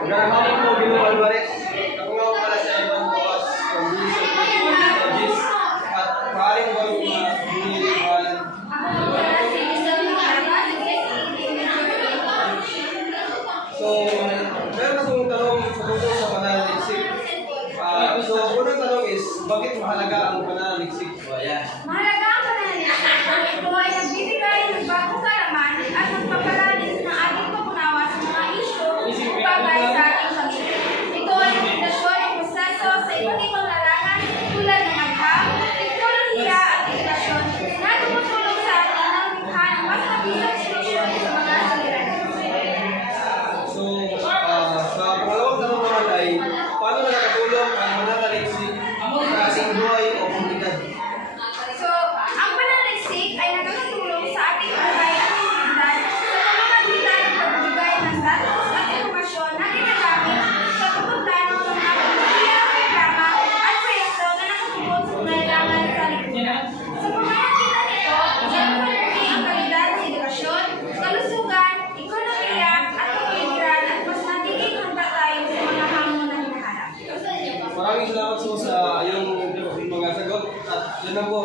Gahapon po, Ginoong Alvarez. Ako nga pala sa Evan Boas, from Mission Technologies. At paring ko yung binilihan. So, meron akong tanong sa tungkol sa pananaliksik. So, unang tanong is, bakit mahalaga ang pananaliksik? Mahalaga ang pananaliksik. Ito ay nagbibigay ng bagong kalaman at magpapalalim ng ating pag-unawa sa mga isyu bagay sa ating pamilya. Ito ay implementasyon ng proseso sa iba't ibang larangan tulad ng agham, teknolohiya at edukasyon na tumutulong sa atin na lumikha ng mas mabisang solusyon sa mga suliranin. So, sa pangalawang tanong naman ay, paano nakakatulong ang pananaliksik sa ating buhay o komunidad? So, ang pananaliksik ay nakakatulong sa ating buhay at komunidad sa pamamagitan ng pagbibigay ng datos at impormasyon na ginagamit sa pagpaplano ng mga pamilya, programa at proyekto na nakatubod sa pangailangan sa lipunan. Sa pamamagitan nito, napapanatili ang kalidad ng edukasyon, kalusugan, ekonomiya at kapaligiran at mas nagiging handa tayo sa mga hamon na hinaharap. Maraming salamat po sa iyong mga sagot at yun lang po.